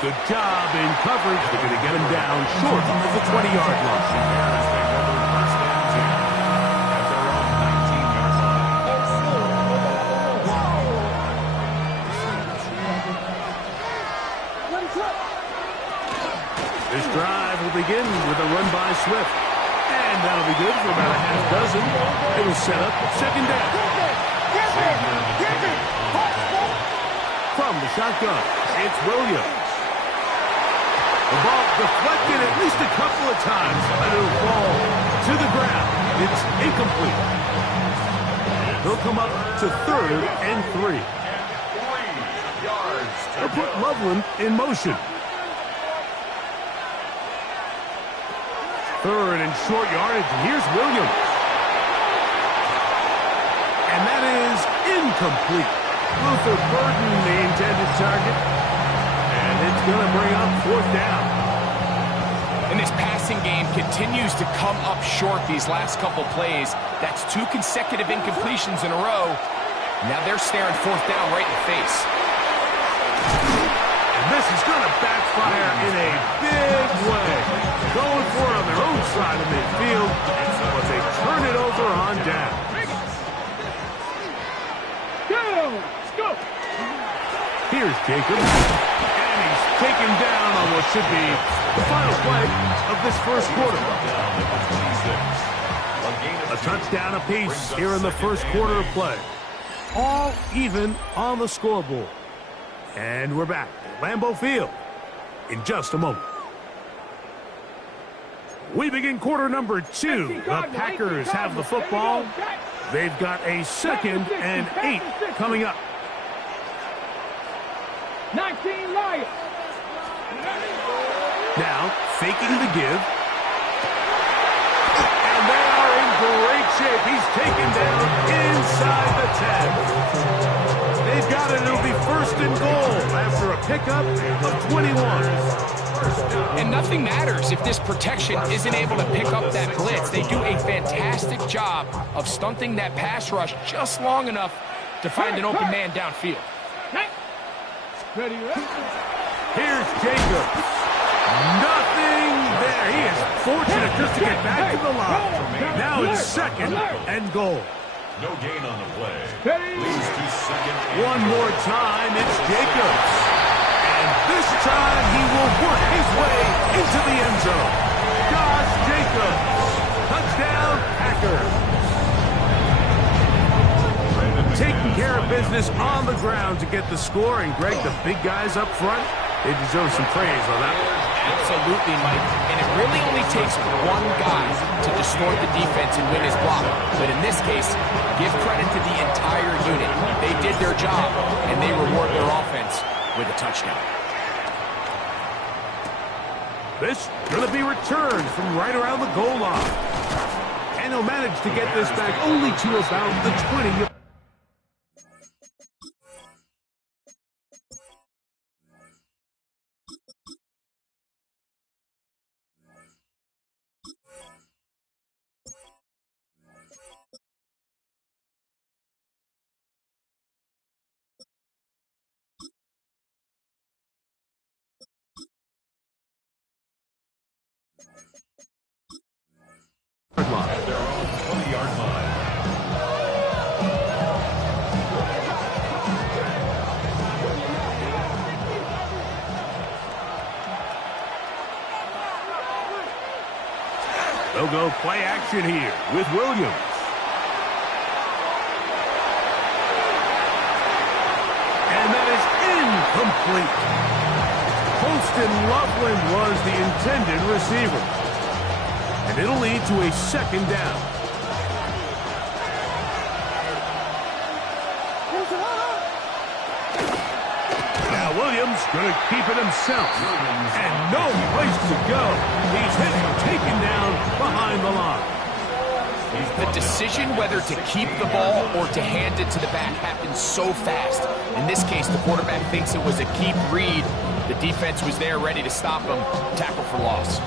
Good job in coverage. They're going to get him down short of the 20-yard line. This drive will begin with a run by Swift. And that'll be good for about a half dozen. It'll set up second down. From the shotgun, it's Williams. The ball deflected at least a couple of times, but it'll fall to the ground. It's incomplete. They'll come up to 3rd and 3. They'll put Loveland in motion. 3rd and short yardage, and here's Williams. And that is incomplete. Luther Burden, the intended target. And it's going to bring up 4th down. And this passing game continues to come up short these last couple plays. That's 2 consecutive incompletions in a row. Now they're staring 4th down right in the face. And this is going to backfire in a big way. Going for it on their own side of midfield, but they turn it over on down. Go! Here's Jacobs, and he's taken down on what should be the final play of this first quarter. A touchdown apiece here in the first quarter of play. All even on the scoreboard. And we're back at Lambeau Field in just a moment. We begin quarter number 2. The Packers have the football. They've got a 2nd and 8 coming up. 19 Lions. Now, faking the give. And they are in great shape. He's taken down inside the 10. They've got it. It'll be 1st and goal after a pickup of 21. And nothing matters if this protection isn't able to pick up that blitz. They do a fantastic job of stunting that pass rush just long enough to find an open man downfield. Ready? Here's Jacobs. Nothing there. He is fortunate just to get back to the line. Now it's 2nd and goal. No gain on the play. Leads to 2nd. One more time, it's Jacobs. And this time he will work his way into the end zone. Josh Jacobs. Touchdown, Packers. Taking care of business on the ground to get the score. And Greg, the big guys up front, they deserve some praise on that one. Absolutely, Mike. And it really only takes one guy to distort the defense and win his block. But in this case, give credit to the entire unit. They did their job, and they reward their offense with a touchdown. This going to be returned from right around the goal line. And he'll manage to get this back only to about the 20. At their own 20-yard line. They'll go play action here with Williams. And that is incomplete. Poston Loveland was the intended receiver. And it'll lead to a 2nd down. Now Williams going to keep it himself. And no place to go. He's hit and taken down behind the line. The decision whether to keep the ball or to hand it to the back happens so fast. In this case, the quarterback thinks it was a keep read. The defense was there ready to stop him. Tackle for loss.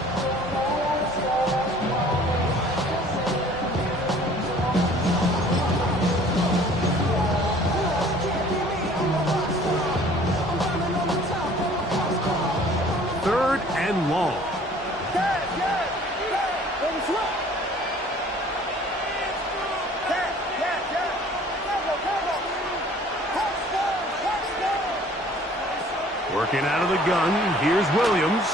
and long. Working out of the gun, here's Williams.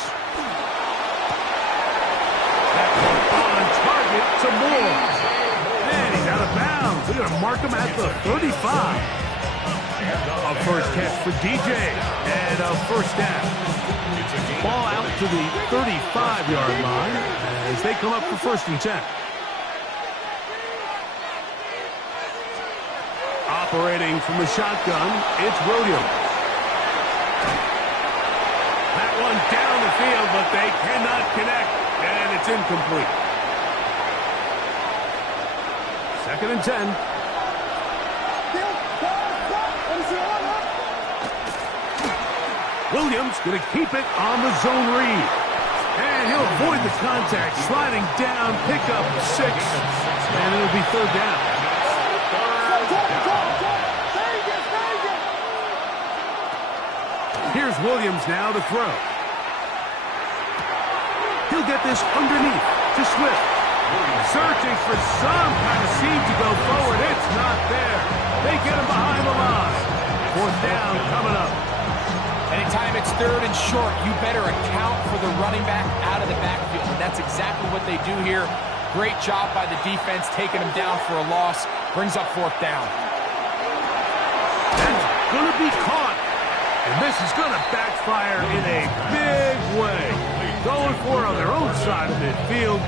That one on target to Moore. And he's out of bounds. They're going to mark him at the 35. A first catch for DJ and a first down. Ball out to the 35-yard line as they come up for 1st and 10. Operating from the shotgun, it's Williams. That one down the field, but they cannot connect, and it's incomplete. 2nd and 10. Williams going to keep it on the zone read. And he'll avoid the contact, sliding down, pick up 6, and it'll be 3rd down. Here's Williams now to throw. He'll get this underneath to Swift. Searching for some kind of seam to go forward. It's not there. They get him behind the line. 4th down coming up. Anytime it's 3rd and short, you better account for the running back out of the backfield. And that's exactly what they do here. Great job by the defense, taking him down for a loss. Brings up 4th down. That's going to be caught. And this is going to backfire in a big way. Going for it on their own side of midfield,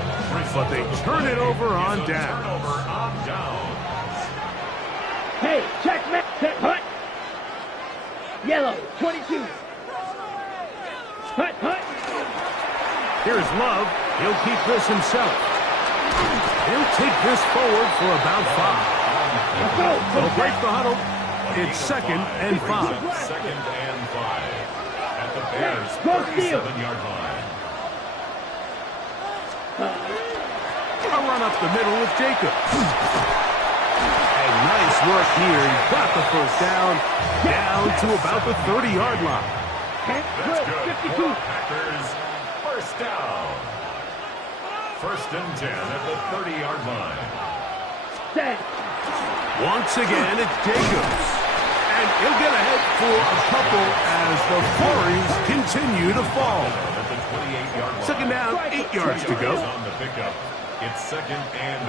but they turn it over on down. Hey, checkmate, set, hut. Yellow, 22. Hut, hut. Here's Love. He'll keep this himself. He'll take this forward for about 5. Let's go. They'll break the huddle. It's 2nd and 5. 2nd and 5 at the Bears' 37-yard line. A run up the middle with Jacobs. And nice work here. He got the 1st down to about the 30-yard line. That's good. 52. Packers, 1st down. 1st and 10 at the 30-yard line. Set. Once again, it's Jacobs. And he'll get ahead for a couple as the flurries continue to fall. At the 28-yard line. 2nd down, 8 yards to go. On the pickup. It's 2nd and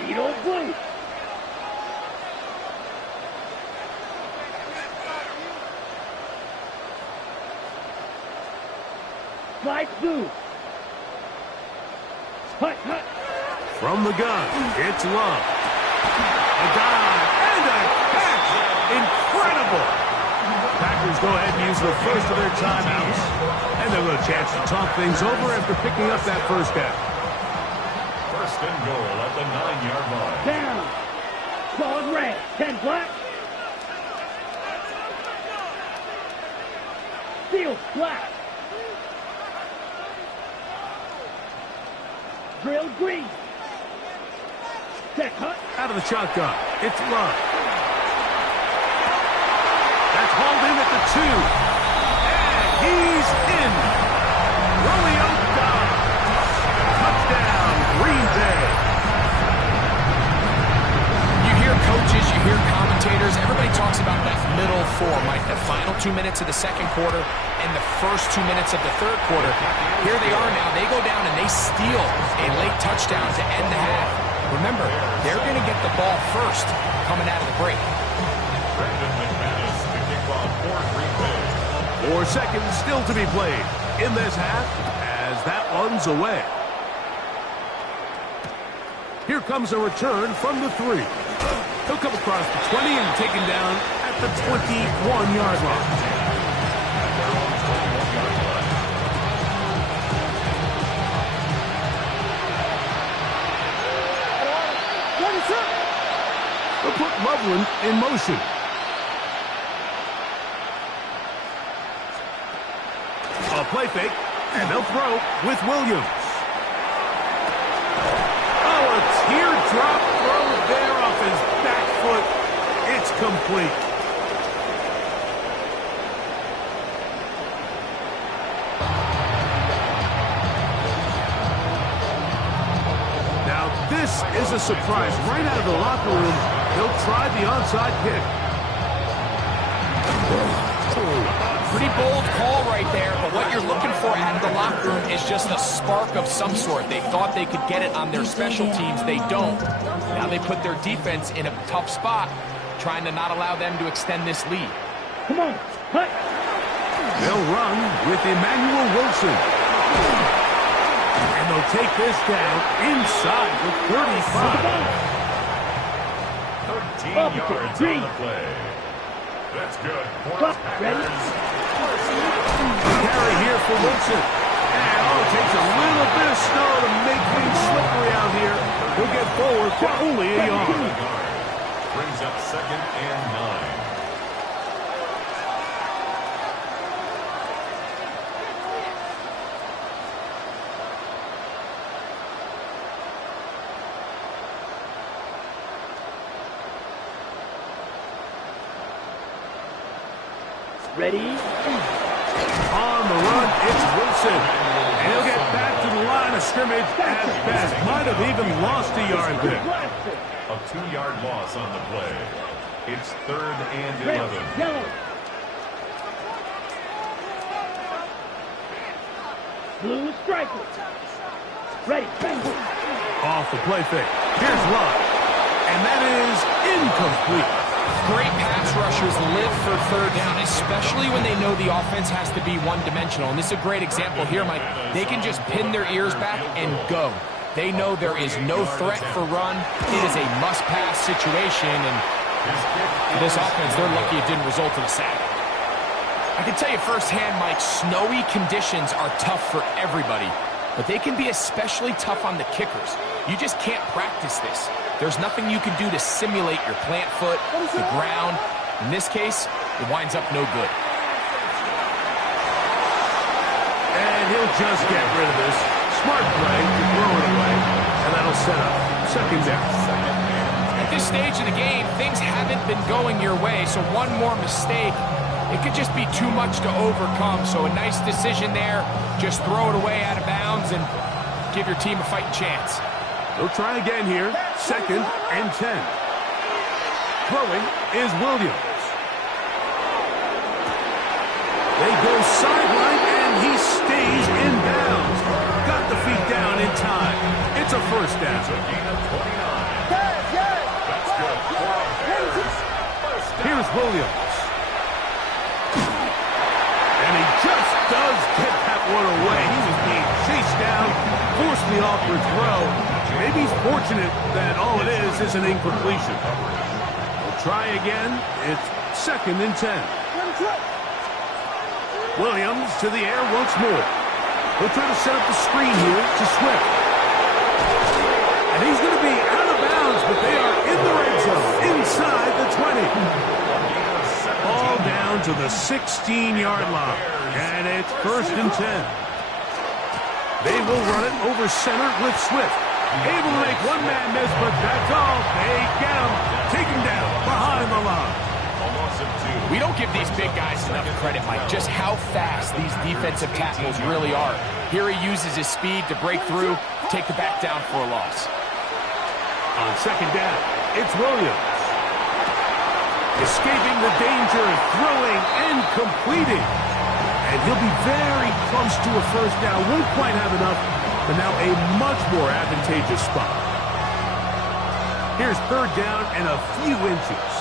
8. Beetle blue. Slide through. Hut, hut. From the gun, it's Love. A dive and a catch. Incredible. Packers go ahead and use the first of their timeouts. And they'll get a chance to talk things over after picking up that 1st down. 1st and goal at the 9-yard line. Down. Solid red. 10 black. Steel black. Drill green. Set hut. Out of the shotgun, it's Love. That's hauled in at the 2. And he's in. Romeo Dobbs. Touchdown, Green Bay. You hear coaches, you hear commentators, everybody talks about that middle 4, Mike, the final 2 minutes of the 2nd quarter and the first 2 minutes of the 3rd quarter. Here they are now. They go down and they steal a late touchdown to end the half. Remember, they're going to get the ball first coming out of the break. Brandon McManus to kick off for Green Bay. 4 seconds still to be played in this half as that one's away. Here comes a return from the 3. He'll come across the 20 and taken down at the 21-yard line. They'll put Loveland in motion. A play fake, and they'll throw with Williams. Oh, a teardrop throw there off his back foot. It's complete. is a surprise. Right out of the locker room, he'll try the onside kick. Pretty bold call right there, but what you're looking for out of the locker room is just a spark of some sort. They thought they could get it on their special teams. They don't. Now they put their defense in a tough spot, trying to not allow them to extend this lead. Come on, cut. They'll run with Emmanuel Wilson. And they'll take this down inside the 35. 13 yards on the play. That's good. Ready? Carry here for Wilson. And it takes a little bit of snow to make things slippery out here. He'll get forward for only a yard. Brings up 2nd and 9. Ready? On the run, it's Wilson. And he'll get back to the line of scrimmage at best. Might have even lost a yard there. A 2-yard loss on the play. It's 3rd and Red, 11. yellow. Blue striker. Ready, Off the play fake. Here's Love. And that is incomplete. Great pass rushers live for 3rd down, especially when they know the offense has to be one-dimensional. And this is a great example here, Mike. They can just pin their ears back and go. They know there is no threat for run. It is a must-pass situation, and for this offense, they're lucky it didn't result in a sack. I can tell you firsthand, Mike, snowy conditions are tough for everybody, but they can be especially tough on the kickers. You just can't practice this. There's nothing you can do to simulate your plant foot, the ground. In this case, it winds up no good. And he'll just get rid of this. Smart play to throw it away. And that'll set up 2nd down. At this stage of the game, things haven't been going your way, so one more mistake, it could just be too much to overcome. So a nice decision there. Just throw it away out of bounds and give your team a fighting chance. They'll try again here. 2nd and 10. Throwing is Williams. They go sideline, and he stays in bounds. Got the feet down in time. It's a 1st down. Here's Williams. And he just does get that one away. He was being chased down, forced the awkward throw. Maybe he's fortunate that all it is an incompletion. We'll try again. It's 2nd and 10. Williams to the air once more. He'll try to set up the screen here to Swift. And he's going to be out of bounds, but they are in the red zone, inside the 20. Ball down to the 16-yard line. And it's 1st and 10. They will run it over center with Swift. Able to make one man miss, but that's all. They get him. Take him down behind the line. We don't give these big guys enough credit, Mike, just how fast these defensive tackles really are. Here he uses his speed to break through, take the back down for a loss. On 2nd down, it's Williams. Escaping the danger, throwing and completing. And he'll be very close to a 1st down. Won't quite have enough, but now a much more advantageous spot. Here's 3rd down and a few inches.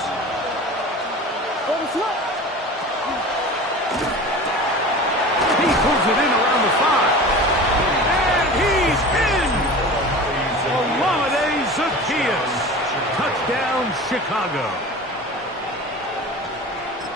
He pulls it in around the 5. And he's in! Olamide Zaccheaus. Touchdown, Chicago.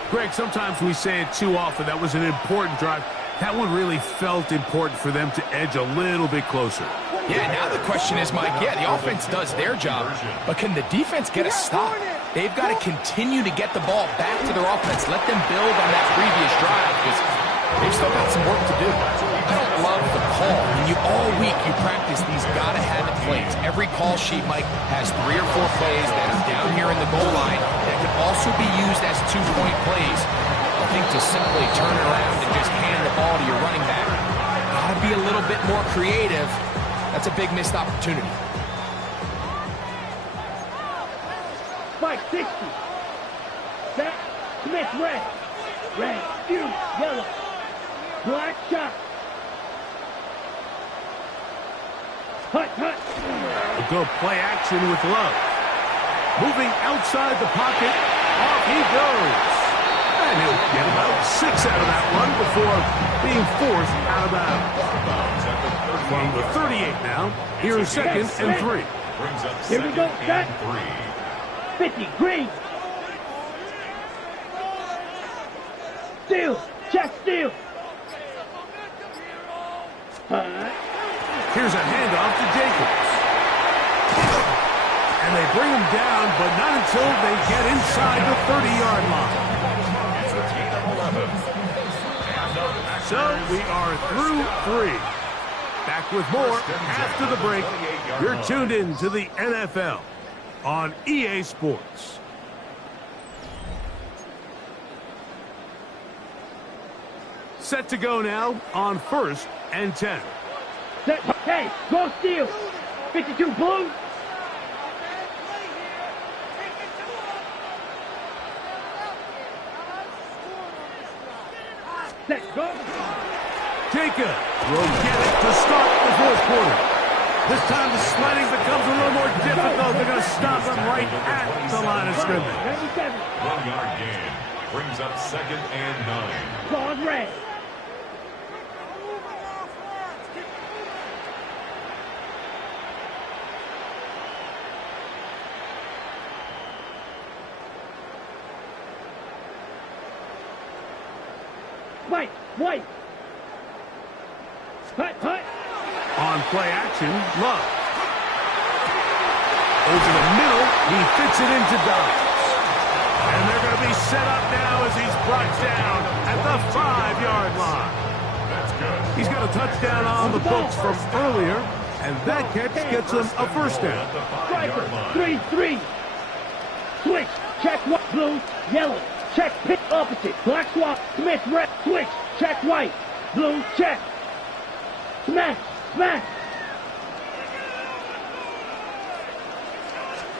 Greg, sometimes we say it too often. That was an important drive. That one really felt important for them to edge a little bit closer. Yeah, now the question is, Mike, yeah, the offense does their job, but can the defense get a stop? They've got to continue to get the ball back to their offense. Let them build on that previous drive because they've still got some work to do. I don't love the call. All week you practice these gotta-have-it plays. Every call sheet, Mike, has 3 or 4 plays that are down here in the goal line that can also be used as 2-point plays. I think to simply turn it around and just hand the ball to your running back, gotta be a little bit more creative. That's a big missed opportunity. Spike 60. Set. Smith red. Red. Hughes yellow. Black shot. Hut. A good play action with Love. Moving outside the pocket. Off he goes. And he'll get about 6 out of that one before being forced out of bounds. From the 38 now, here's second and 3. Brings up Here we go, second set. and 3. 50. Green. Steal. Check steal. Hut. Here's a handoff to Jacobs. And they bring him down, but not until they get inside the 30-yard line. It's a gain of 11. So we are through 3. Back with more after the break. You're tuned in to the NFL on EA Sports. Set to go now on 1st and 10. Set. Hey, go steal. 52 blue. Set. Go. Jacob will get it to start the 4th quarter. This time the sledding becomes a little more difficult. They're going to stop him right at the line of scrimmage. 97. 1-yard gain. Brings up second and 9. Claws red. White. White. Hut. On play action, Love. Over the middle, he fits it into Dobbs. And they're going to be set up now as he's brought down at the 5-yard line. That's good. He's got a touchdown on the books from earlier, and that catch gets him a first down. At the 5-yard line. 3-3. Switch. Check white. Blue. Yellow. Check pick opposite. Black swap. Smith red. Switch. Check white. Blue. Check. Smash. Smash.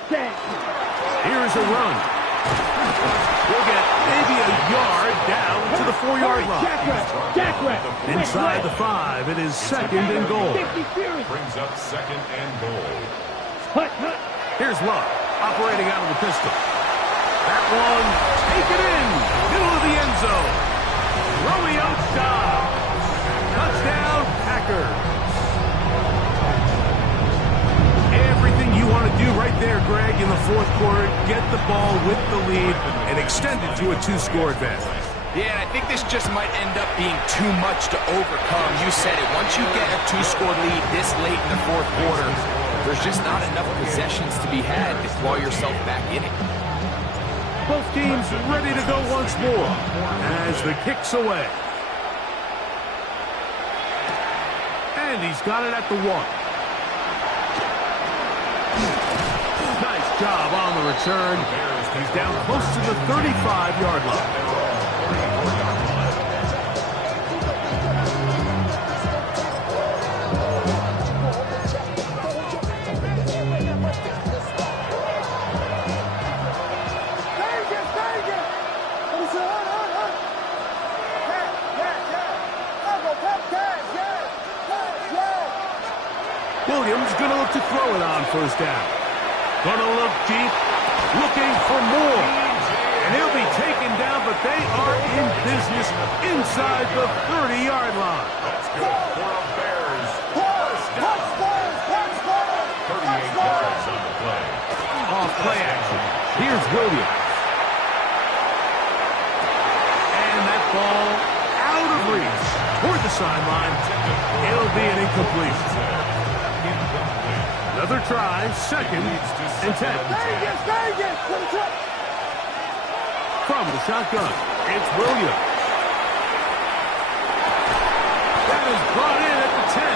Set. Here's a run. We'll get maybe a yard down to the 4-yard line. Jackrabbit. Inside the 5, it is second and goal. 50 Fury. Brings up second and goal. Hut. Here's Love, operating out of the pistol. That one, take it in, middle of the end zone. Romeo Dobbs. Touchdown, Packers. Everything you want to do right there, Greg, in the 4th quarter, get the ball with the lead and extend it to a 2-score advantage. Yeah, and I think this just might end up being too much to overcome. You said it. Once you get a 2-score lead this late in the 4th quarter, there's just not enough possessions to be had to claw yourself back in it. Both teams ready to go once more as the kick's away. And he's got it at the 1. Nice job on the return. He's down close to the 35-yard line. Williams going to look to throw it on 1st down. Going to look deep, looking for more. And he'll be taken down, but they are in business inside the 30-yard line. That's good for the Bears. First down. 38 yards on the play. Off play action. Here's Williams. And that ball out of reach toward the sideline. It'll be an incompletion. Another try, second and 10. From the shotgun, it's Williams. That is brought in at the 10.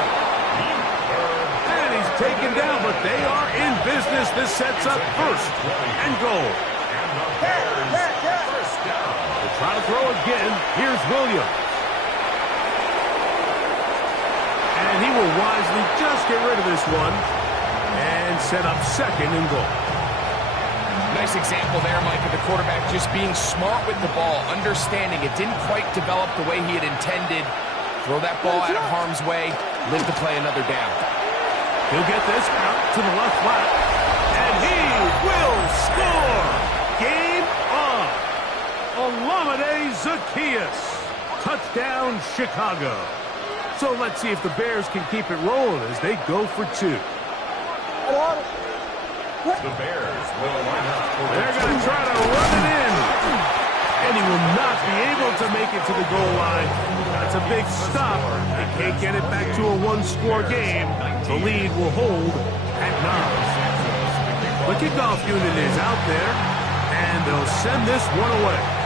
And he's taken down, but they are in business. This sets up 1st and goal. First down. They'll try to throw again. Here's Williams. And he will wisely just get rid of this one and set up 2nd and goal. Nice example there, Mike, of the quarterback just being smart with the ball, understanding it didn't quite develop the way he had intended. Throw that ball out of harm's way, live to play another down. He'll get this out to the left flat, and he will score! Game on! Olamide Zaccheaus. Touchdown, Chicago. So let's see if the Bears can keep it rolling as they go for two. The Bears will line up for They're going to try to run it in. And he will not be able to make it to the goal line. That's a big stop. They can't get it back to a one-score game. The lead will hold at 9. The kickoff unit is out there, and they'll send this one away.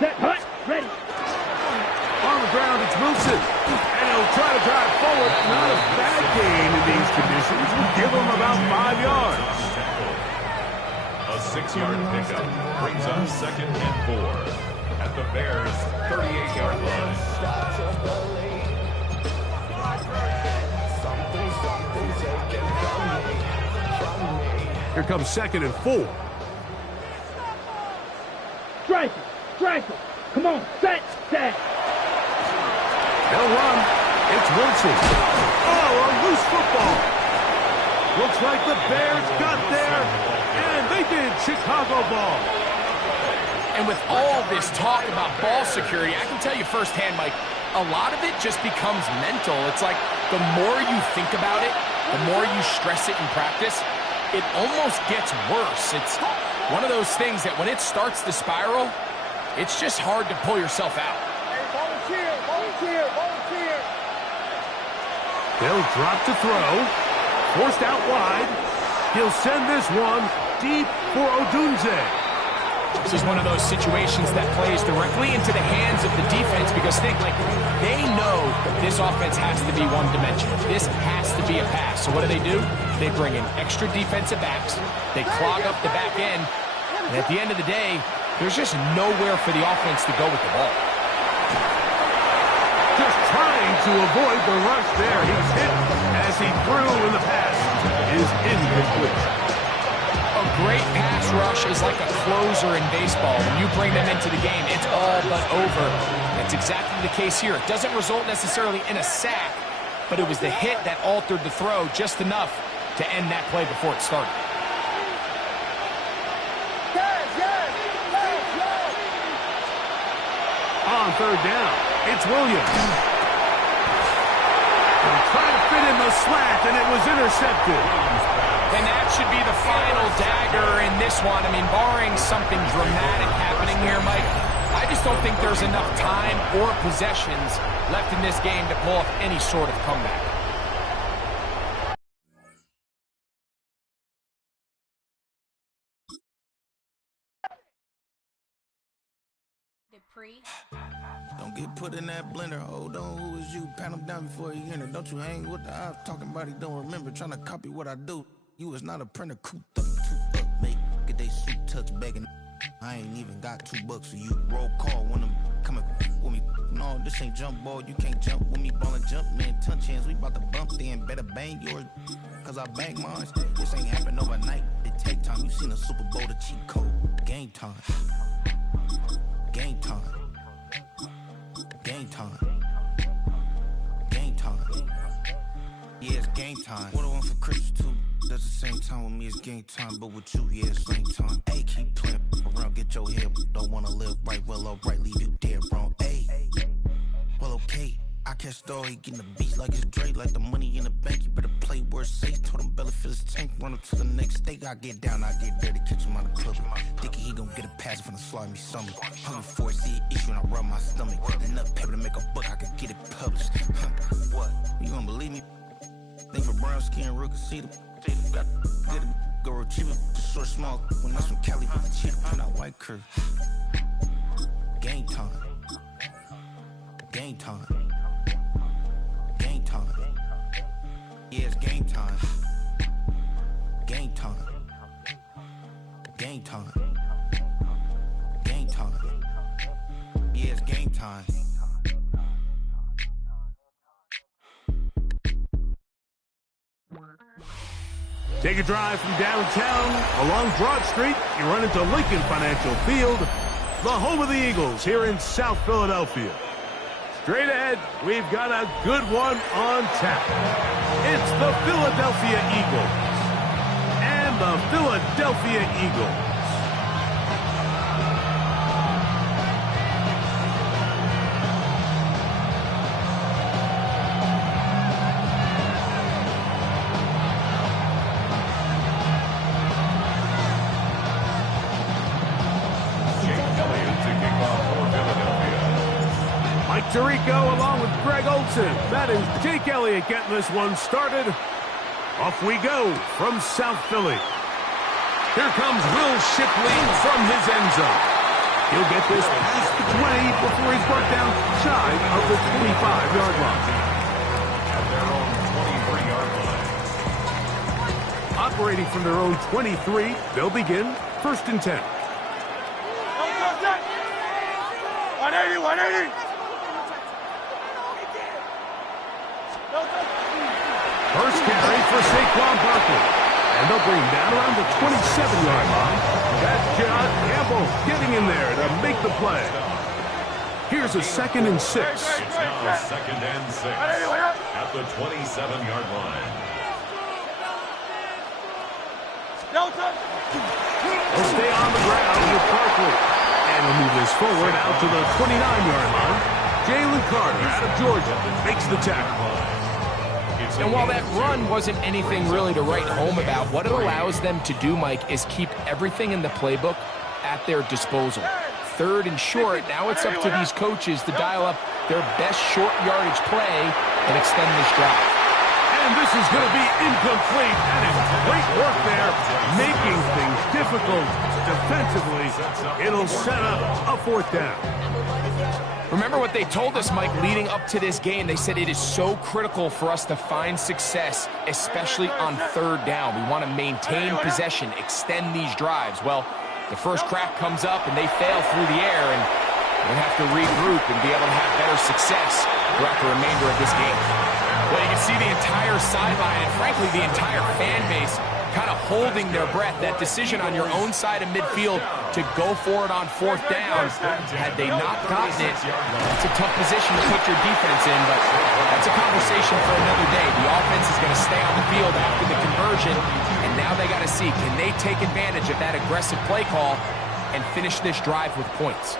Set, hut, ready. On the ground, it's Wilson. And he'll try to drive forward. Not a bad gain in these conditions. We'll give him about 5 yards. a 6-yard pickup. Brings up 2nd and 4 at the Bears' 38-yard line. Here comes 2nd and 4. Strike it, strike it. Come on, set, set. They'll run. It's Wilson. Oh, a loose football. Looks like the Bears got there, and they did. Chicago ball. And with all this talk about ball security, I can tell you firsthand, Mike, a lot of it just becomes mental. It's like the more you think about it, the more you stress it in practice, it almost gets worse. It's one of those things that when it starts to spiral, it's just hard to pull yourself out. Hey, volunteer, volunteer, volunteer. They'll drop to throw. Forced out wide. He'll send this one deep for Odunze. This is one of those situations that plays directly into the hands of the defense because think, like, they know this offense has to be one-dimensional. This has to be a pass. So what do? They bring in extra defensive backs. They clog up the back end. And at the end of the day, there's just nowhere for the offense to go with the ball. Just trying to avoid the rush there. He's hit as he threw, and the pass is incomplete. A great pass rush is like a closer in baseball. When you bring them into the game, it's all but over. That's exactly the case here. It doesn't result necessarily in a sack, but it was the hit that altered the throw just enough to end that play before it started. On 3rd down, it's Williams. They're trying to fit in the slant, and it was intercepted. And that should be the final dagger in this one. I mean, barring something dramatic happening here, Mike, I just don't think there's enough time or possessions left in this game to pull off any sort of comeback. Don't get put in that blender. Hold on, who is you? Pat him down before he enter. Don't you hang with the ops talking about he don't remember. Trying to copy what I do. You is not a printer. Cooped up, toot up, make get they suit touch begging. I ain't even got $2 for you. Roll call when I'm coming with me. No, this ain't jump ball. You can't jump with me. Ball and jump, man. Touch hands. We about to bump then. Better bang yours, cause I bang mine. This ain't happen overnight. It take time. You seen a Super Bowl, the cheat code. Game time. Game time. Game time. Game time. Yeah, it's game time. What I want for Christmas too. That's the same time with me, it's game time. But with you, yeah, it's same time. Hey, keep playing around, get your head. Don't wanna live right, well, alright, leave you dead wrong. Hey, well, okay. I catch story, getting the beats like it's Dre, like the money in the bank. You better play where it's safe. Told him Bella fill his tank, run up to the next state. I get down, I get dirty, catch him on the club. Thinking he gon' get a pass from the slimy stomach. Hungry for it, see an issue and I rub my stomach. Enough paper to make a book, I could get it published. What? You don't believe me? Think for brown skin, real can see them. Got get it, go retrieve it. Short, small, when that's from Cali with the cheetah. I'm not white curve. Game time. Game time. Game time. Yeah, it's game time. Game time. Game time. Game time. Yeah, it's game time. Take a drive from downtown along Broad Street. You run into Lincoln Financial Field, the home of the Eagles here in South Philadelphia. Straight ahead, we've got a good one on tap. It's the Philadelphia Eagles and the Philadelphia Eagles. Tirico along with Greg Olsen. That is Jake Elliott getting this one started. Off we go from South Philly. Here comes Will Shipley from his end zone. He'll get this past the 20 before he's brought down shy of the 25-yard line. At their own 23-yard line. Operating from their own 23, they'll begin 1st and 10. 180, 180. First carry for Saquon Barkley. And they'll bring him down around the 27-yard line. That's John Campbell getting in there to make the play. Here's a 2nd and 6. It's now 2nd and 6 at the 27-yard line. He'll stay on the ground with Barkley. And he'll move this forward out to the 29-yard line. Jalen Carter out of Georgia makes the tackle. And while that run wasn't anything really to write home about, what it allows them to do, Mike, is keep everything in the playbook at their disposal. 3rd and short, now it's up to these coaches to dial up their best short yardage play and extend this drive. And this is going to be incomplete. That is great work there, making things difficult defensively. It'll set up a 4th down. Remember what they told us, Mike, leading up to this game. They said it is so critical for us to find success, especially on 3rd down. We want to maintain possession, extend these drives. Well, the first crack comes up, and they fail through the air, and we'll have to regroup and be able to have better success throughout the remainder of this game. Well, you can see the entire sideline and, frankly, the entire fan base kind of holding their breath. That decision on your own side of midfield to go for it on 4th down, had they not gotten it, it's a tough position to put your defense in, but that's a conversation for another day. The offense is going to stay on the field after the conversion, and now they got to see, can they take advantage of that aggressive play call and finish this drive with points?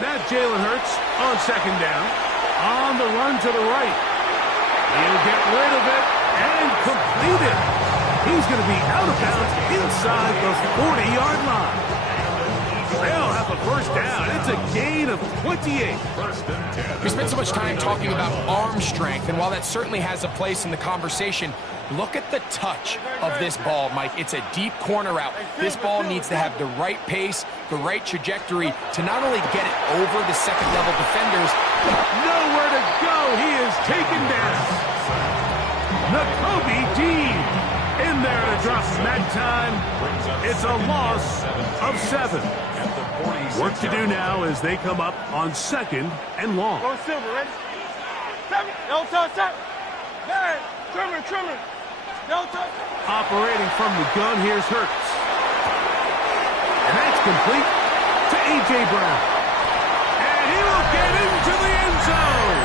Now Jalen Hurts on 2nd down. On the run to the right. He'll get rid of it and complete it. He's going to be out of bounds inside the 40-yard line. They'll have a 1st down. It's a gain of 28. 1st and 10. We spent so much time talking about arm strength, and while that certainly has a place in the conversation, look at the touch of this ball, Mike. It's a deep corner route. This ball needs to have the right pace, the right trajectory to not only get it over the 2nd-level defenders. Nowhere to go. He is taken down. Nakobe Dean in there to drop him that time. It's a loss of 7. Work to do now as they come up on 2nd and long. Go Silver, ready? 7. No touch, 7. 9. Trimmer. No touch. Operating from the gun, here's Hurts. And that's complete to A.J. Brown. And he will get into the end zone.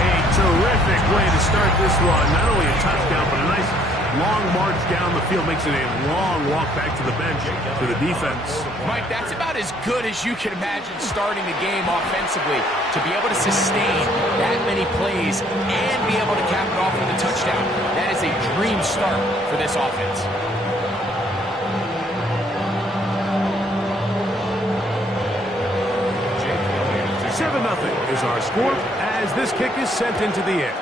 A terrific way to start this one. Not only a touchdown, but a nice long march down the field. Makes it a long walk back to the bench to the defense. Mike, that's about as good as you can imagine starting the game offensively. To be able to sustain that many plays and be able to cap it off with a touchdown, that is a dream start for this offense. Seven 0 is our score as this kick is sent into the air.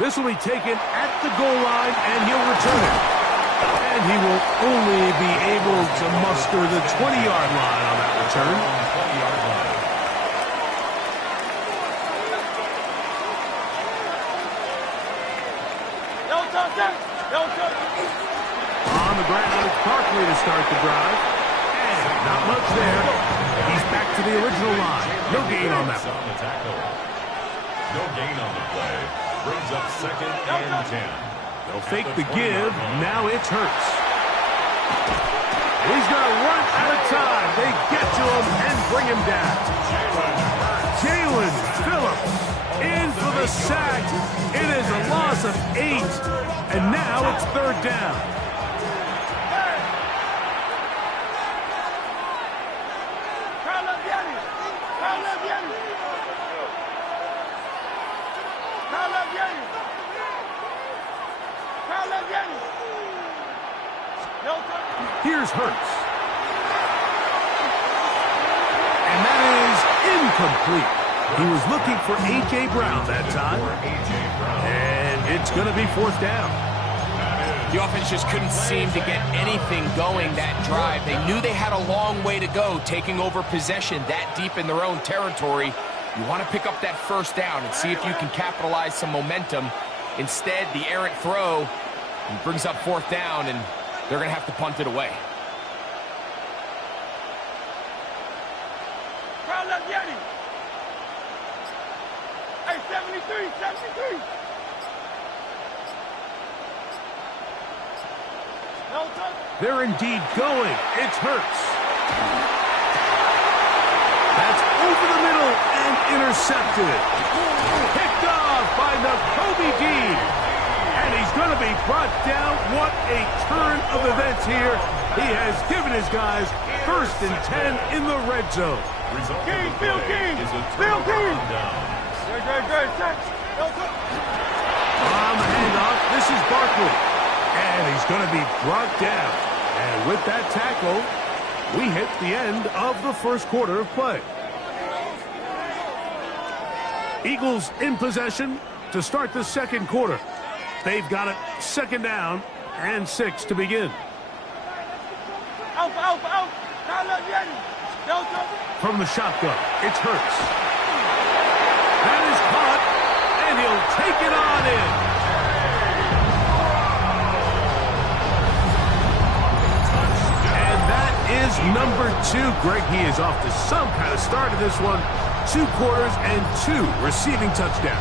This will be taken at the goal line, and he'll return it. And he will only be able to muster the 20-yard line on that return. On the ground, it's Barkley to start the drive. And not much there. He's back to the original line. No gain on that one. No gain on the play. Brings up 2nd and 10. They'll fake the give. Now it's Hurts. He's going to run out of time. They get to him and bring him down. Jalen Phillips in for the sack. It is a loss of 8. And now it's 3rd down. Here's Hurts. And that is incomplete. He was looking for A.J. Brown that time. And it's going to be 4th down. The offense just couldn't seem to get anything going that drive. They knew they had a long way to go, taking over possession that deep in their own territory. You want to pick up that 1st down and see if you can capitalize some momentum. Instead, the errant throw brings up 4th down, and they're going to have to punt it away. Hey, 73. They're indeed going. It's Hurts. That's over the middle and intercepted. Picked off by Nakobe Dean. And he's going to be brought down. What a turn of events here. He has given his guys 1st and 10 in the red zone. King, Phil King. On the handoff, this is Barkley. And he's going to be brought down. And with that tackle, we hit the end of the 1st quarter of play. Eagles in possession to start the 2nd quarter. They've got it 2nd down and 6 to begin. From the shotgun, it's Hurts. That is caught, and he'll take it on in. And that is number 2. Greg, he is off to some kind of start in this one. 2 quarters and 2 receiving touchdowns.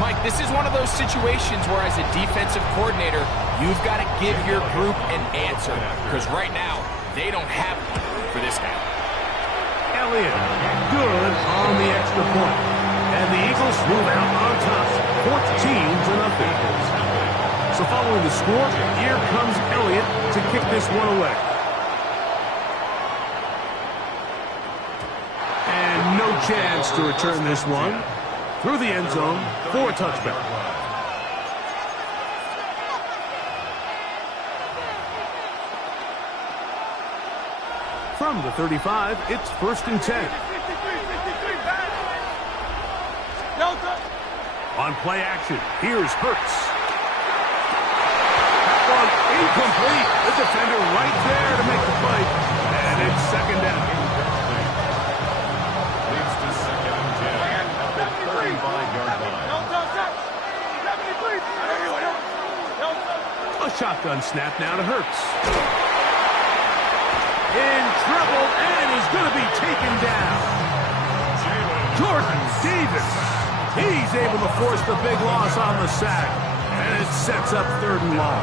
Mike, this is one of those situations where as a defensive coordinator, you've got to give your group an answer. Because right now, they don't have one for this guy. Elliott, good on the extra point. And the Eagles move out on top, 14-0. So following the score, here comes Elliott to kick this one away. And no chance to return this one. Through the end zone for a touchback. From the 35, it's 1st and 10. On play action, here's Hurts. That one incomplete. The defender right there to make the play. And it's 2nd down. Leads to 2nd and 10 at the 35-yard line. A shotgun snap now to Hurts. In trouble, and he's going to be taken down. Jordan Davis. He's able to force the big loss on the sack, and it sets up 3rd and long.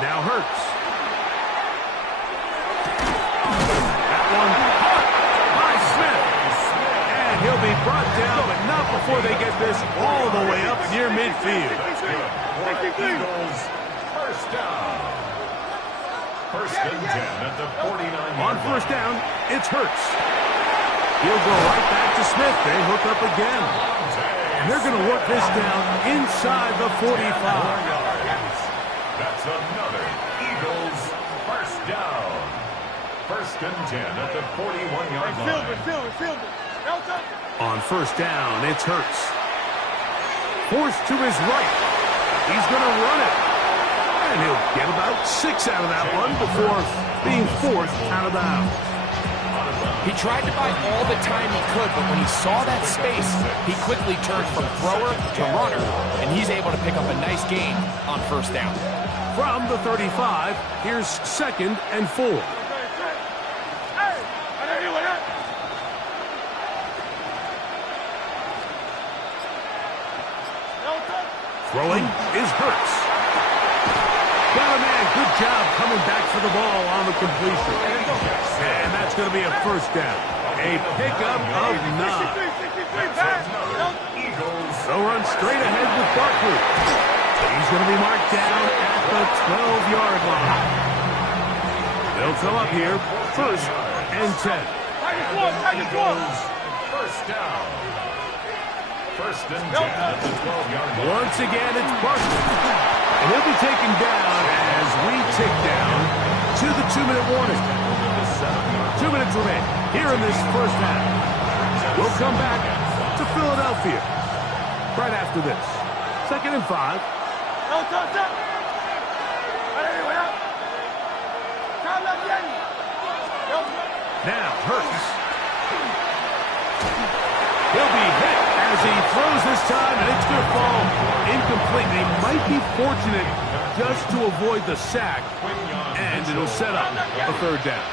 Now Hurts. That one caught by Smith. And he'll be brought down, but not before they get this all the way up near midfield. Eagles, 1st down. 1st and 10 at the 49-yard On 1st down, it's Hurts. He'll go right back to Smith. They hook up again. And they're going to work this down inside the 45. That's another Eagles 1st down. 1st and 10 at the 41-yard line. On 1st down, it's Hurts. Forced to his right. He's going to run it. And he'll get about 6 out of that one before being forced out of bounds. He tried to buy all the time he could, but when he saw that space, he quickly turned from thrower to runner, and he's able to pick up a nice gain on first down. From the 35, here's 2nd and 4. Throwing is Hurts. Got a man. Good job coming back for the ball on the completion. And that's going to be a first down. A pickup of 9. They'll run straight ahead with Barkley. He's going to be marked down at the 12-yard line. They'll come up here, 1st and 10. First down. 1st and 10 at the 12-yard line. Once again, it's Barkley. And he'll be taken down as we tick down to the 2-minute warning. 2 minutes remain here in this first half. We'll come back to Philadelphia right after this. 2nd and 5. Now Hurts. He'll be hit as he throws this time, and it's going to fall incomplete. They might be fortunate just to avoid the sack, and it'll set up a 3rd down.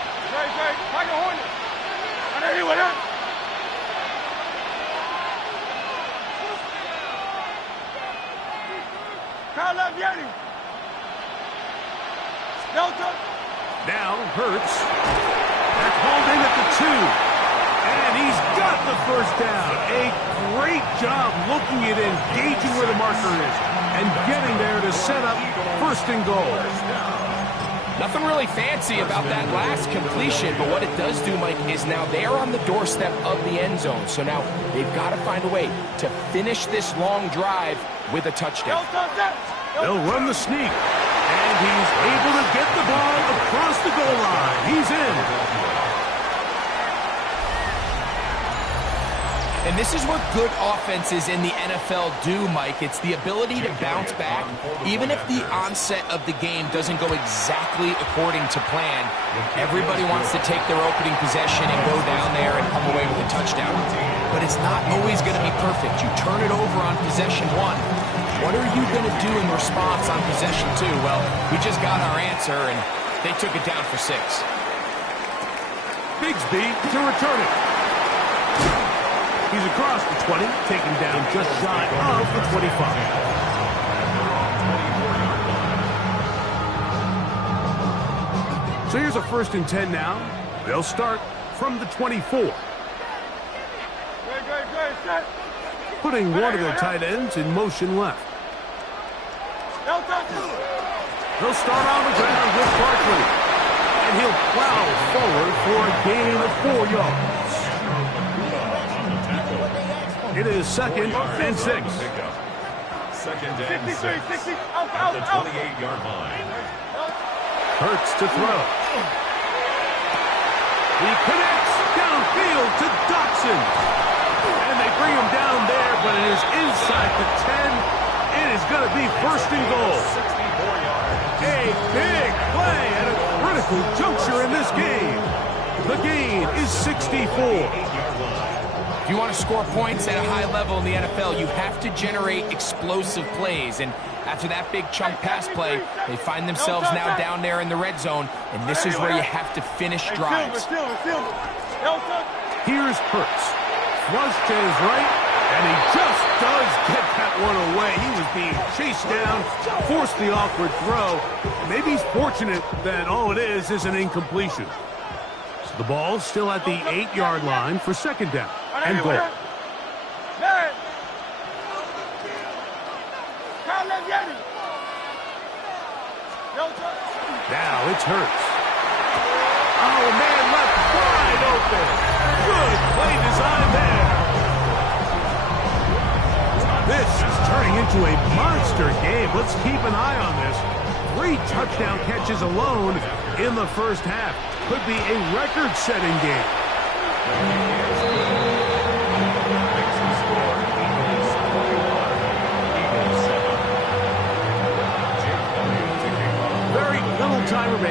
Now Hurts. That's hauled in at the 2. And he's got the first down. A great job looking at engaging where the marker is and getting there to set up 1st and goal. Nothing really fancy about that last completion, but what it does do, Mike, is now they're on the doorstep of the end zone. So now they've got to find a way to finish this long drive with a touchdown. They'll run the sneak, and he's able to get the ball across the goal line. He's in. And this is what good offenses in the NFL do, Mike. It's the ability to bounce back, even if the onset of the game doesn't go exactly according to plan. Everybody wants to take their opening possession and go down there and come away with a touchdown. But it's not always going to be perfect. You turn it over on possession 1. What are you going to do in response on possession 2? Well, we just got our answer, and they took it down for 6. Bigsby to return it. He's across the 20, taken down just shy of the 25. So here's a 1st and 10 now. They'll start from the 24. Putting one of their tight ends in motion left. He'll start on the ground with Barkley. And he'll plow forward for a gain of 4 yards. It is 2nd and 6. 2nd and 6 at the 28-yard line. Hurts to throw. He connects downfield to Dotson. And they bring him down there, but it is inside the 10. It is going to be 1st and goal. A big play at a critical juncture in this game. The gain is 64. If you want to score points at a high level in the NFL, you have to generate explosive plays. And after that big chunk pass play, they find themselves now down there in the red zone, and this is where you have to finish drives. Here's Hurts. Flush to his right, and he just does get that one away. He was being chased down, forced the awkward throw. Maybe he's fortunate that all it is an incompletion. So the ball's still at the 8-yard line for 2nd down and goal. Now it's Hurts. Oh, man, left wide open. Good play design there. This is turning into a monster game. Let's keep an eye on this. 3 touchdown catches alone in the first half. Could be a record-setting game.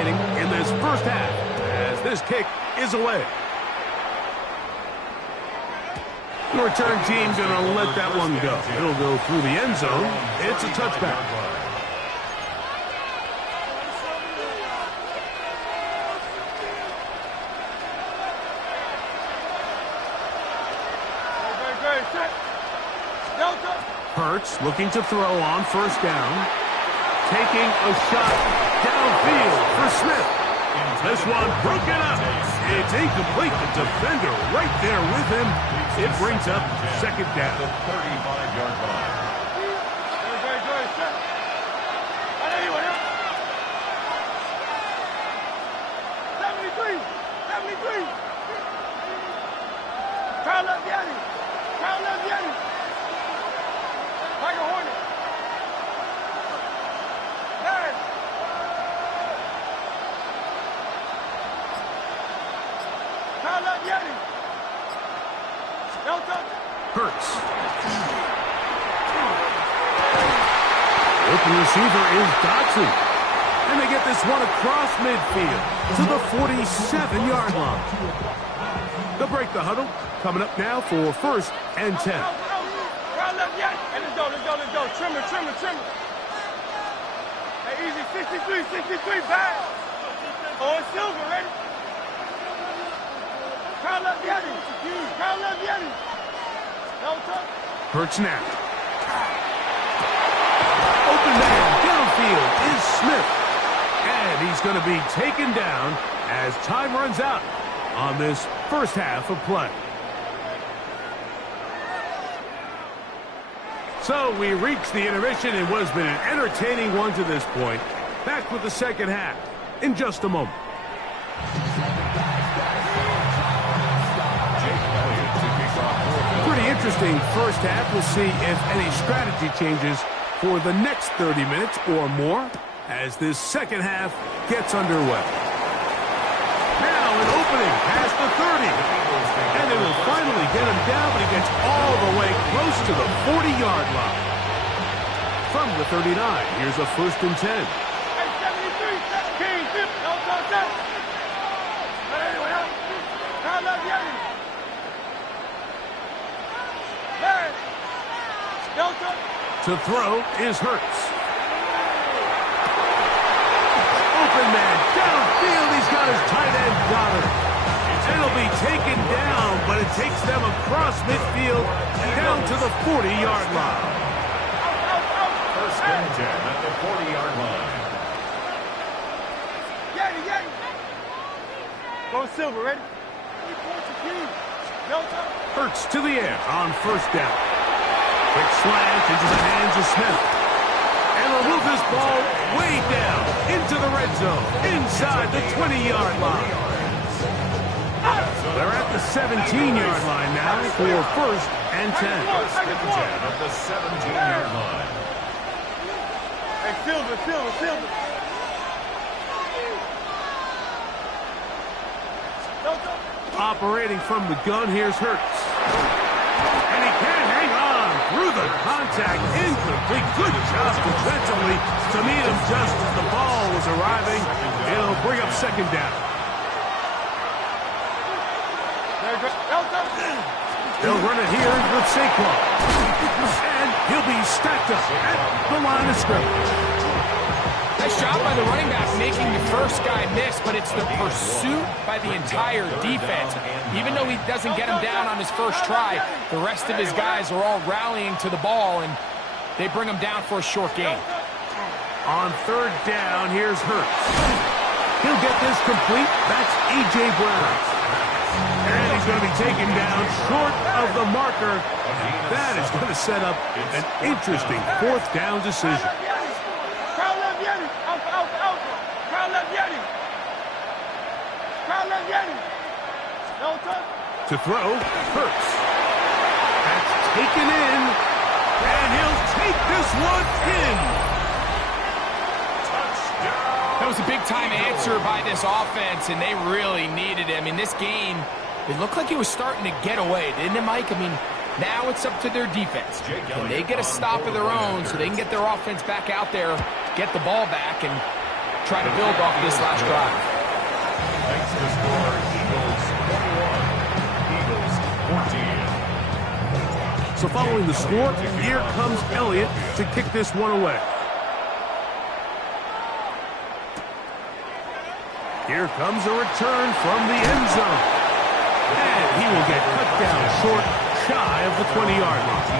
remaining in this first half as this kick is away. The return team going to let that one go. It'll go through the end zone. It's a touchback. Hurts looking to throw on first down. Taking a shot downfield for Smith. This one broken up. It's incomplete. The defender right there with him. It brings up second down. The 35-yard line. Like a hornet. There. Kyle up, Yeti. Delta. Hurts. Open receiver is Dotson. And they get this one across midfield to the 47-yard line. They'll break the huddle. Coming up now for first and 10. Kyle up, Yeti. Hey, let's go. Trimmer. Hey, easy. 63, back. Oh, it's Silver, ready? Kyle up, Yeti. Delta. Hurts now. Open man downfield is Smith. And he's going to be taken down as time runs out on this first half of play. So we reach the intermission in what has been an entertaining one to this point. Back with the second half in just a moment. Pretty interesting first half. We'll see if any strategy changes for the next 30 minutes or more as this second half gets underway. Now an opening past the 30. And they will finally get him down, but he gets all the way close to the 40-yard line. From the 39, here's a first and 10. Hey, 73, 17, Delta. Hey, Kyle up, Yeti. There. Delta. To throw is Hurts. Open man downfield. He's got his tight end Goddard. It'll be taken down, but it takes them across midfield down to the 40-yard line. First and 10 at the 40-yard line. Yeti. Go Silver, ready? Delta. Hurts to the air on first down. Quick slant into the hands of Smith. And they'll move this ball way down into the red zone, inside the 20-yard line. They're at the 17-yard line now for first and 10. First and 10 at the 17-yard line. Hey, Silver. Operating from the gun, here's Hurts. And he can't hang on through the contact. Incomplete. Good job defensively to meet him just as the ball was arriving. It'll bring up second down. They'll run it here with Saquon. And he'll be stacked up at the line of scrimmage. Nice job by the running back making the first guy miss, but it's the pursuit by the entire defense. Even though he doesn't get him down on his first try, the rest of his guys are all rallying to the ball, and they bring him down for a short gain. On third down, here's Hurts. He'll get this complete. That's A.J. Brown. And he's going to be taken down short of the marker. That is going to set up an interesting fourth down decision. To throw, Hurts. That's taken in, and he'll take this one in. That was a big-time answer by this offense, and they really needed it. I mean, this game, it looked like it was starting to get away, didn't it, Mike? I mean, now it's up to their defense. Can they get a stop of their own so they can get their offense back out there, get the ball back, and try to build off this last drive. Makes the score Eagles 21, Eagles 14. So following the score, here comes Elliott to kick this one away. Here comes a return from the end zone. And he will get cut down short, shy of the 20-yard line.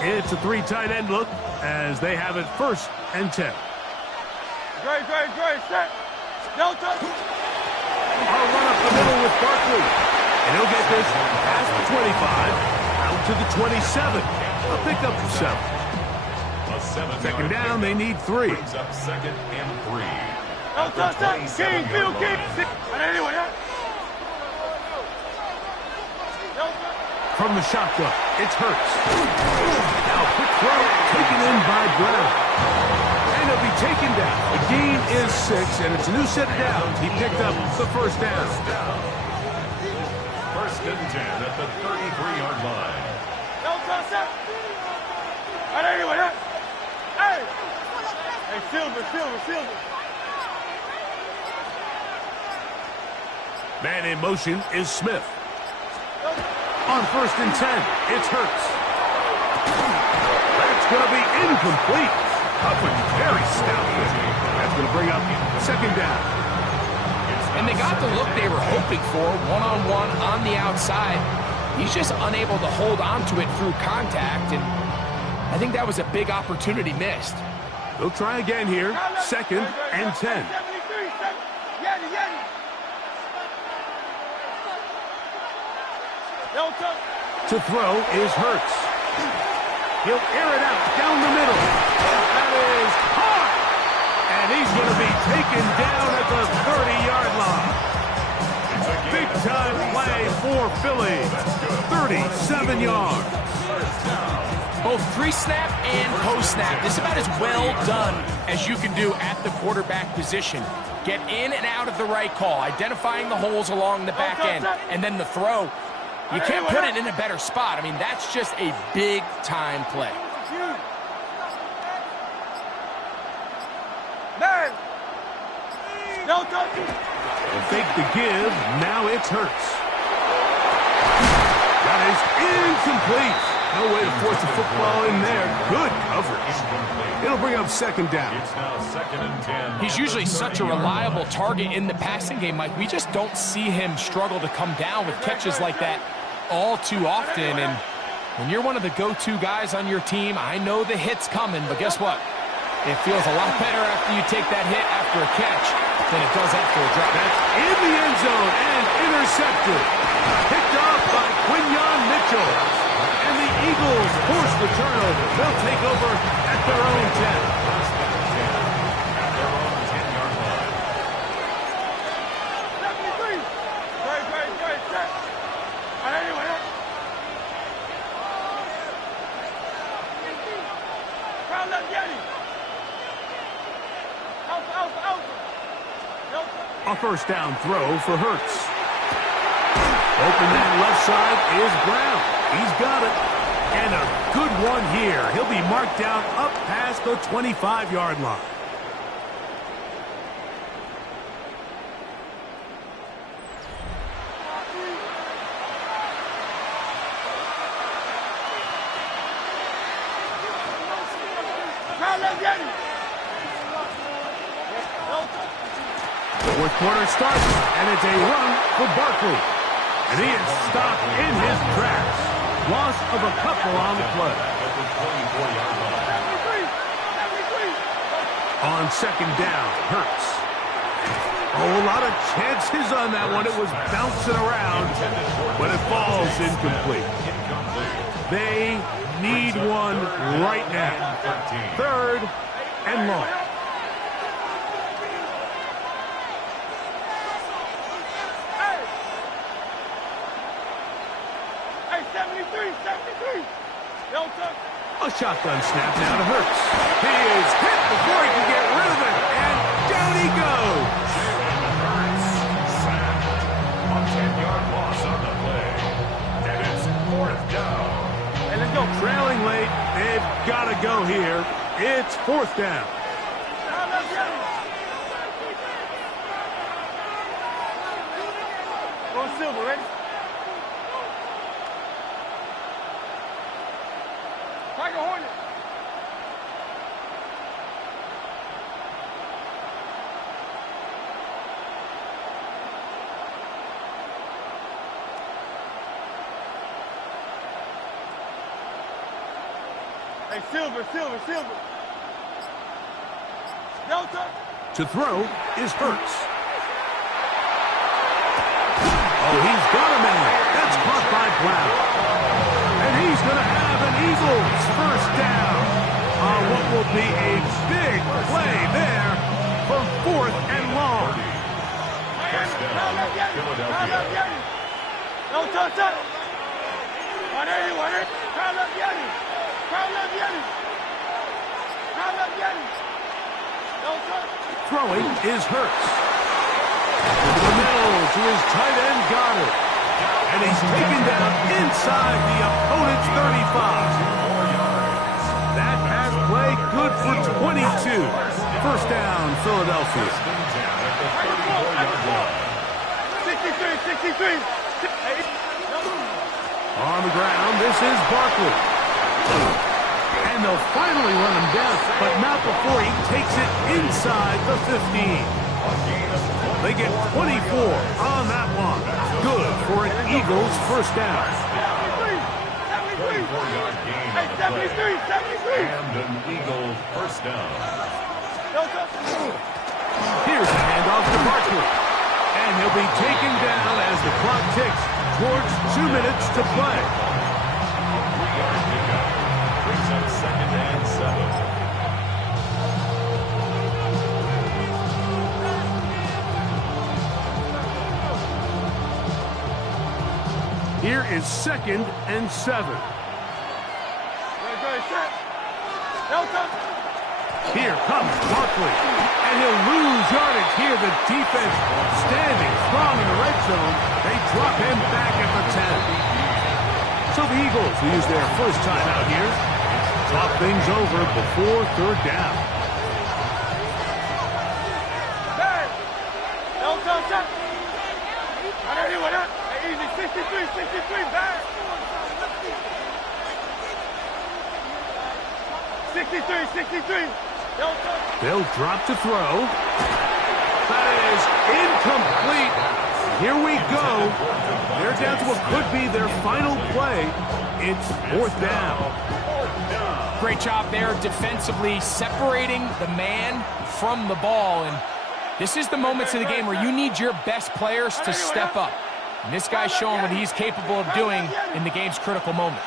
It's a 3 tight end look as they have it 1st and 10. Great, set. Delta. I'll run up the middle with Barkley. And he'll get this past the 25, out to the 27. A pickup of 7. Second down, they need 3. Brings up 2nd and 3. Delta, set. Field kick. And anyway, From the shotgun, it's Hurts. Now quick throw taken in by Brown. And he'll be taken down. The gain is 6, and it's a new set of downs. He picked up the 1st down. 1st and 10 at the 33-yard line. Delta, set. And anyway, hey, Silver. Man in motion is Smith. On 1st and 10, it's Hurts. That's going to be incomplete. Covered very stoutly. That's going to bring up 2nd down. And they got the look they were hoping for, one-on-one on the outside. He's just unable to hold on to it through contact, and I think that was a big opportunity missed. They'll try again here, 2nd and 10. To throw is Hurts. He'll air it out down the middle. That is hard. And he's going to be taken down at the 30-yard line. Big-time play for Philly. 37 yards. Both pre-snap and post-snap. This is about as well done as you can do at the quarterback position. Get in and out of the right call, identifying the holes along the back end, and then the throw. You can't put it in a better spot. I mean, that's just a big-time play. They'll fake the give. Now it's Hurts. That is incomplete. No way to force the football in there. Good coverage. It'll bring up 2nd down. It's now 2nd and 10. He's usually such a reliable target in the passing game, Mike. We just don't see him struggle to come down with catches like that all too often. And when you're one of the go-to guys on your team, I know the hit's coming, but guess what? It feels a lot better after you take that hit after a catch than it does after a drop. That's in the end zone and intercepted. Picked off by Quinyon Mitchell. And the Eagles force the turnover. They'll take over at their own 10. At their own 10-yard line. Great, set. And anyway, crowd left Yeti. Alpha. A 1st down throw for Hurts. Open that left side is Brown. He's got it. And a good one here. He'll be marked down up past the 25-yard line. Fourth quarter starts, and it's a run for Barkley. And he is stopped in his tracks. Loss of a couple on the play. On 2nd down, Hurts. Oh, a lot of chances on that one. It was bouncing around, but it falls incomplete. They need one right now. 3rd and long. A shotgun snap now to Hurts. He is hit before he can get rid of it, and down he goes. Sacked. A 10-yard loss on the play. And it's 4th down. And let's go. Trailing late, they've got to go here. fourth down. Go Silver, ready? Tiger Hornet. Hey, Silver. Delta. To throw is Hurts. Oh, he's got a man. That's caught by Brown. And he's going to have an Eagles first down on what will be a big play there for 4th and long. First down, Philadelphia. Delta. 180. Throwing is Hurts. Into the middle to his tight end Goddard. And he's taken down inside the opponent's 35. That pass play good for 22. First down, Philadelphia. 63. On the ground, this is Barkley. And they'll finally run him down, but not before he takes it inside the 15. They get 24 on that one. Good for an Eagles first down. 34-yard gain on the play. 73. And an Eagle first down. Here's a handoff to Barkley. And he'll be taken down as the clock ticks towards 2 minutes to play. 3-yard pickup. Brings up 2nd and 7. Here is 2nd and 7. Here comes Barkley. And he'll lose yardage here. The defense standing strong in the red zone. They drop him back at the 10. So the Eagles will use their first timeout here. Talk things over before 3rd down. Easy, 63, back. 63. They'll drop to throw. That is incomplete. Here we go. They're down to what could be their final play. It's 4th down. Great job there defensively, separating the man from the ball. And this is the moments of the game where you need your best players to step up. And this guy's showing what he's capable of doing in the game's critical moment.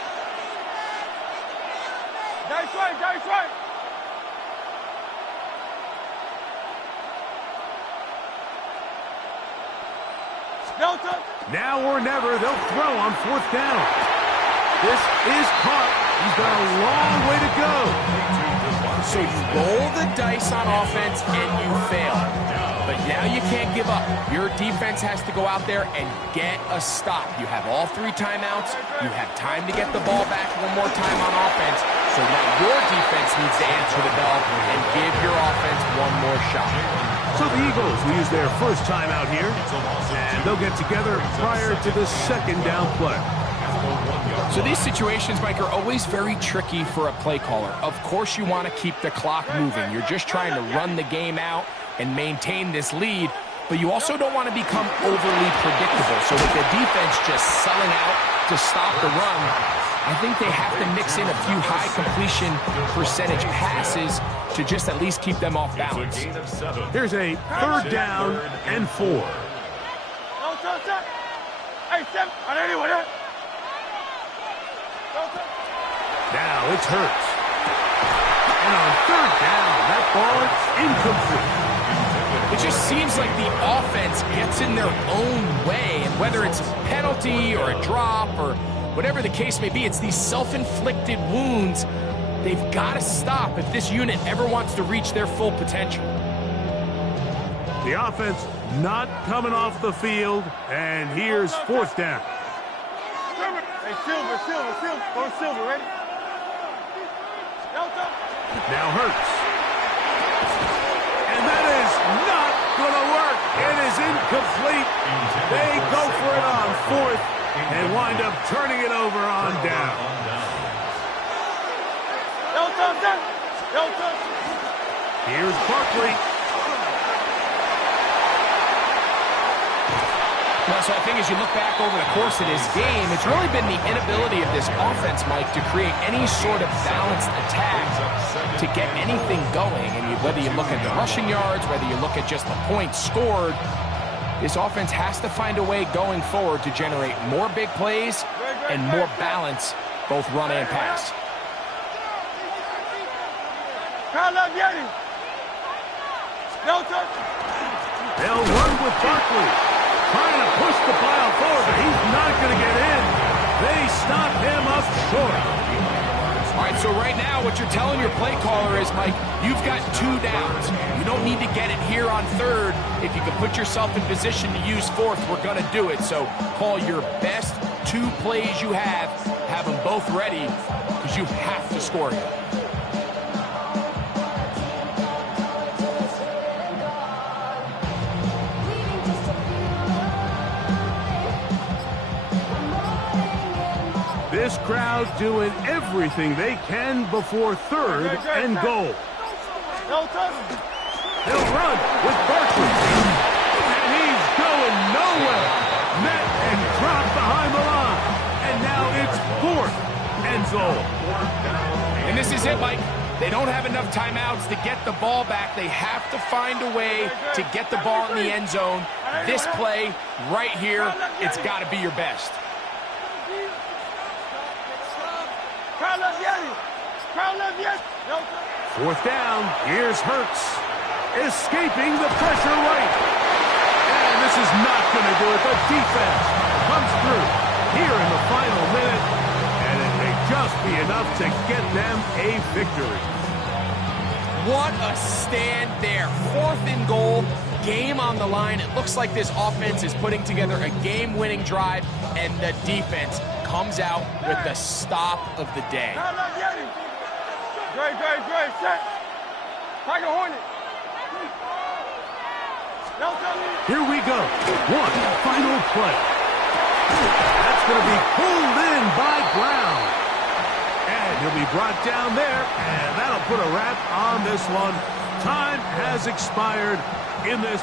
Dice right. Delta. Now or never, they'll throw on 4th down. This is caught. He's got a long way to go. So you roll the dice on offense and you fail. But now you can't give up. Your defense has to go out there and get a stop. You have all 3 timeouts. You have time to get the ball back one more time on offense. So now your defense needs to answer the bell and give your offense one more shot. So the Eagles will use their first timeout here. And they'll get together prior to the 2nd down play. So these situations, Mike, are always very tricky for a play caller. Of course you want to keep the clock moving. You're just trying to run the game out and maintain this lead, but you also don't want to become overly predictable. So with the defense just selling out to stop the run, I think they have to mix in a few high completion percentage passes to just at least keep them off balance. Here's a 3rd down and 4. Hey, 7. Now it's Hurts. And on 3rd down, that ball is incomplete. It just seems like the offense gets in their own way, and whether it's a penalty or a drop or whatever the case may be, it's these self-inflicted wounds. They've got to stop if this unit ever wants to reach their full potential. The offense not coming off the field, and here's 4th down. Hey, Silver. Go Silver, ready? Now Hurts. incomplete. They go for it on fourth and wind up turning it over on down. Here's Barkley. So I think as you look back over the course of this game, it's really been the inability of this offense, Mike, to create any sort of balanced attack to get anything going. And whether you look at the rushing yards, whether you look at just the points scored, this offense has to find a way going forward to generate more big plays and more balance, both run and pass. They'll run with Barkley. Trying to push the pile forward, but he's not going to get in. They stop him up short. All right, so right now what you're telling your play caller is, Mike, you've got 2 downs. You don't need to get it here on third. If you can put yourself in position to use fourth, we're going to do it. So call your best 2 plays you have them both ready, because you have to score here. This crowd doing everything they can before third and goal. They'll run with Barkley. And he's going nowhere. Met and dropped behind the line. And now it's fourth and goal. And this is it, Mike. They don't have enough timeouts to get the ball back. They have to find a way to get the ball in the end zone. This play right here, it's got to be your best. Fourth down. Here's Hurts. Escaping the pressure right. And this is not going to do it. The defense comes through here in the final minute. And it may just be enough to get them a victory. What a stand there. 4th and goal. Game on the line. It looks like this offense is putting together a game-winning drive, and the defense comes out with the stop of the day. Great. Set. Tiger Hornet. Here we go. One final play. That's going to be pulled in by Brown. And he'll be brought down there, and that'll put a wrap on this one. Time has expired in this.